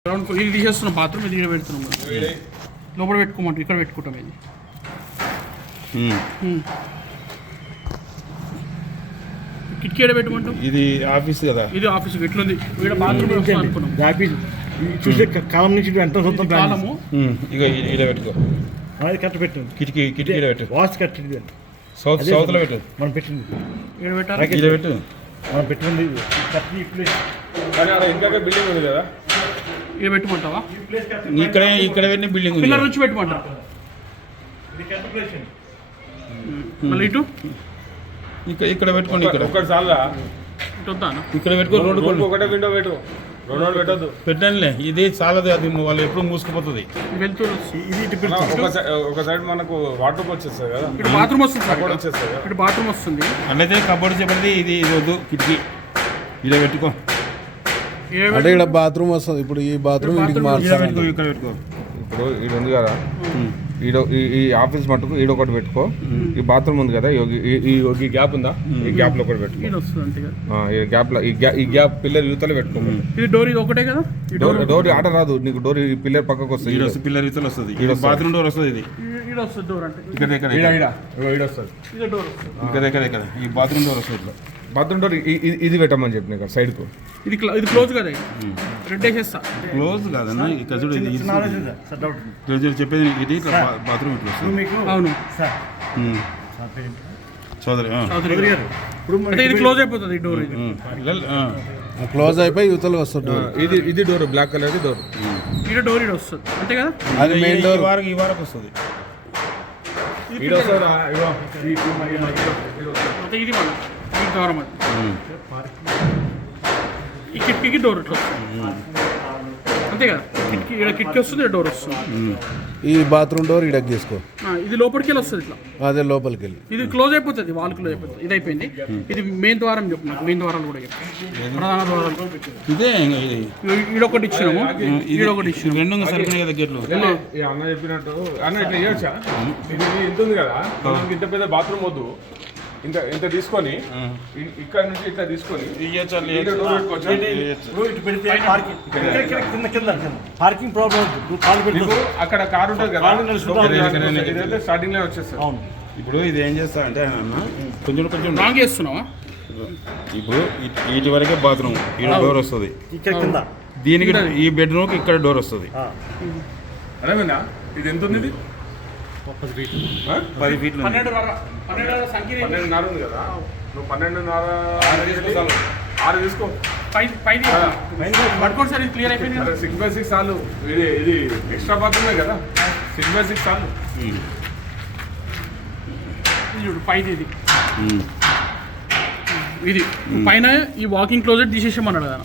ఇది తీసేస్తున్నాం, బాత్రూమ్ ఇది ఇక్కడ పెడుతున్నాం, లోపల పెట్టుకోమంటారు, ఇక్కడ పెట్టుకుంటాం. ఇది కిటికీ ఎక్కడ పెట్టమంటాం? ఇది ఆఫీస్ కదా, ఇది ఆఫీస్ ఎట్లుంది, ఇక్కడ బాత్రూమ్ అనుకున్నాం. ఆఫీస్ చూసే కాలం నుంచి ఎంత కాలము ఇక ఇలా పెట్టుకో, కట్ట పెట్టింది, కిటికీ పెట్టు, వాచ్ కట్టింది, సౌత్ లో పెట్టు, మనం పెట్టింది ఇక్కడ పెట్టాలి, ఇలా పెట్టు, మనం పెట్టింది కట్టి ఇంకా బిల్డింగ్ ఉంది కదా, ఇక్కడ పెట్టుకుంటావా? ఇక్కడ పెట్టిన బిల్డింగ్ పిల్లల నుంచి పెట్టుకుంటారు. మళ్ళీ ఇటు ఇక్కడ పెట్టుకోండి, ఇక్కడ ఒకటి చాలా ఇటు వద్దా? ఇక్కడ పెట్టుకో, రోడ్డు ఒకటే విండో పెట్టు, రెండు పెట్టద్దు. పెట్టండిలే, ఇది చాలదు, అది వాళ్ళు ఎప్పుడు మూసుకుపోతుంది. వెళ్తూ ఒక సైడ్ మనకు వాటర్ వచ్చేస్తుంది కదా, ఇటు బాత్రూమ్ వస్తుంది, కూడా వచ్చేస్తుంది కదా, ఇటు బాత్రూమ్ వస్తుంది. అట్లయితే కబోర్డ్ చెప్పండి, ఇది వద్దు, కిటికీ ఇలా పెట్టుకో. అంటే ఇక్కడ బాత్రూమ్ వస్తుంది, ఇప్పుడు ఈ బాత్రూమ్ ఇంటికి మార్చాలి. ఇక్కడ పెట్టుకో. ఇప్పుడు ఇది ఉంది కదా, ఈ ఆఫీస్ మటుకు ఈడొకటి పెట్టుకో. ఈ బాత్రూమ్ ఉంది కదా, ఈ గ్యాప్ ఉందా, ఈ గ్యాప్ లో ఒకటి పెట్టుకో. ఇది వస్తుంది, ఈ గ్యాప్ లో ఈ గ్యాప్ పిల్లర్ యూతలో పెట్టుకో. ఇది డోర్ ఇది ఒకటే కదా, డోర్ ఆట రాదు నీకు, డోర్ ఈ పిల్లర్ పక్కకు వస్తుంది, పిల్లర్ యూతలు వస్తుంది, బాత్రూమ్ డోర్ వస్తుంది. ఇది ఇది వస్తుంది డోర్, అంటే ఇక్కడ వస్తుంది, ఇది డోర్ వస్తుంది, ఇక్కడ ఈ బాత్రూమ్ డోర్ వస్తుంది. బాత్రూమ్ డోర్ ఇది పెట్టమని చెప్పిన ఇక్కడ సైడ్ కు. ఇది క్లోజ్ కదా, రెడ్ వేసేస్తా. క్లోజ్ కాదన్నా, ఇక్కడ చూడు, ఇది చెప్పేది ఇది బాత్రూమ్ ఇట్లా వస్తుంది. అవును చౌదరి గారు ఇప్పుడు అంటే ఇది క్లోజ్ అయిపోతుంది, ఈ డోర్ క్లోజ్ అయిపోయి యువతలు వస్తుంది. ఇది డోర్ బ్లాక్ కలర్ డోర్, ఇది డోర్ ఇది వస్తుంది, అంతే కదా. అది మెయిన్ డోర్ ఈ వారకు వస్తుంది. ఇది మన ఈ ద్వారం, ఈ కిటికీకి డోర్ ఇట్లా వస్తుంది, అంతే కదా. కిటికీ వస్తుంది, డోర్ వస్తుంది. ఈ బాత్రూమ్ డోర్ ఇడక్ తీసుకో, ఇది లోపలికి వెళ్ళి వస్తుంది ఇట్లా, అదే లోపలికి వెళ్ళి. ఇది క్లోజ్ అయిపోతుంది, వాల్ క్లోజ్ అయిపోతుంది. ఇది అయిపోయింది, ఇది మెయిన్ ద్వారం చెప్పు నాకు, మెయిన్ ద్వారాలు కూడా చెప్పు, ప్రధాన ద్వారాలు. ఇదే ఈడొకటి ఇచ్చినాము, ఈడొకటి ఇచ్చినాము, రెండు సరిపోయినాయి కదా గేట్లు. అన్న చెప్పినట్టు అన్న ఇట్లా చేయొచ్చా, ఇది ఇంత ఉంది కదా, ఇంత పెద్ద బాత్రూమ్ వద్దు, ఇంత తీసుకొని ఇక్కడ నుంచి ఇట్లా తీసుకొని పార్కింగ్ ప్రాబ్లం అక్కడ కారు ఉంటుంది కదా, స్టార్టింగ్ లో వచ్చేస్తుంది. ఇప్పుడు ఇది ఏం చేస్తా అంటే కొంచెం రాంగ్ చేస్తున్నావా? ఇప్పుడు వీటి వరకే బాత్రూమ్, ఇక్కడ డోర్ వస్తుంది, ఇక్కడ కింద దీనికి ఈ బెడ్రూమ్కి ఇక్కడ డోర్ వస్తుంది. అదేమన్నా ఇది ఎంత ఉంది, ఇది 10 ఫీట్లు. 12.5 ఉంది కదా, నువ్వు 12.5 6 తీసుకో, పట్టుకోండి సార్, ఇది క్లియర్ అయిపోయింది. 6x6 చాలు, ఇది ఎక్స్ట్రా బాత్రూమే కదా, 6x6 చాలు. ఇది చూడు పైది, ఇది పైన ఈ వాకింగ్ క్లోజెట్ తీసేసామన్నాడు కదా.